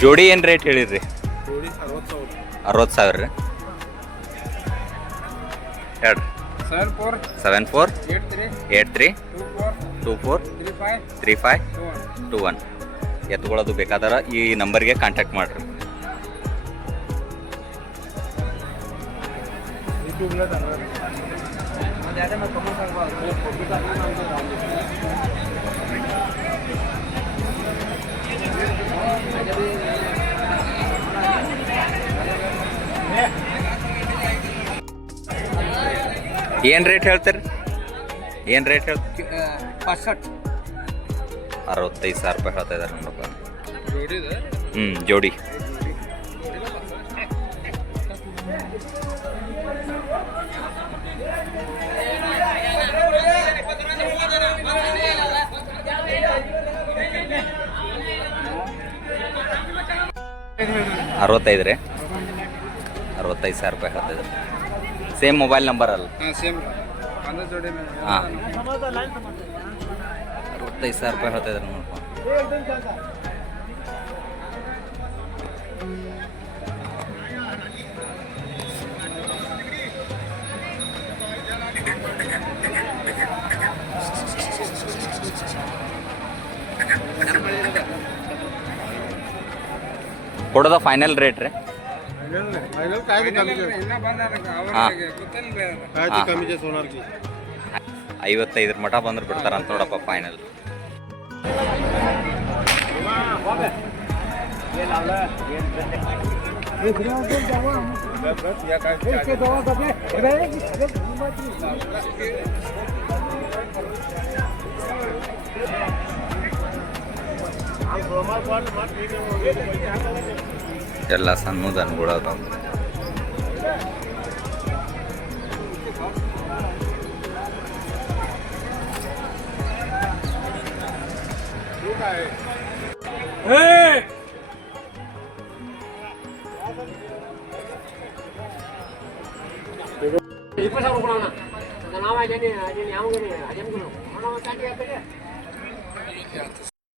ಜೋಡಿ ಏನು ರೇಟ್ ಹೇಳಿರಿ ಅರವತ್ತು ಸಾವಿರ. ರೀ? ಹೇಳ್ರಿ. Seven four eight three two four three five two one ಎತ್ಕೊಳ್ಳೋದು ಬೇಕಾದ್ರೆ ಈ ನಂಬರ್ಗೆ ಕಾಂಟ್ಯಾಕ್ಟ್ ಮಾಡಿರಿ. ಏನು ರೇಟ್ ಹೇಳ್ತೀರಿ? ಏನು ರೇಟ್ ಹೇಳ್ತೀರಿ? ಪಾಸಟ್ ಅರವತ್ತೈದು ಸಾವಿರ ರೂಪಾಯಿ ಹೇಳ್ತಾ ಇದ್ದಾರೆ ನೋಡಪ್ಪ ಹ್ಞೂ ಜೋಡಿ ಅರವತ್ತೈದು ರೀ ಅರವತ್ತೈದು ಸಾವಿರ ರೂಪಾಯಿ ಹೇಳ್ತಾ ಸೇಮ್ ಮೊಬೈಲ್ ನಂಬರ್ ಅಲ್ಲ? ಹಾಂ ಅರವತ್ತೈದು ಸಾವಿರ ರೂಪಾಯಿ ಹೇಳ್ತಾ ಇದ್ದಾರೆ ನೋಡಪ್ಪ ಕೊಡೋದ ಫೈನಲ್ ರೇಟ್ ರೀ. ಮಠ ಐವತ್ತೈದರ ಮಟ ಬಂದ್ರೆ ಬಿಡ್ತಾರ ಅಂತ ನೋಡಪ್ಪ ಫೈನಲ್ ಎಲ್ಲ ಸಣ್ಣ ದನಗಳು ಅದಾವ ನಾವ್ ಅದೇನಿ ಅದೇನಿ ಯಾವ ಅದೇನು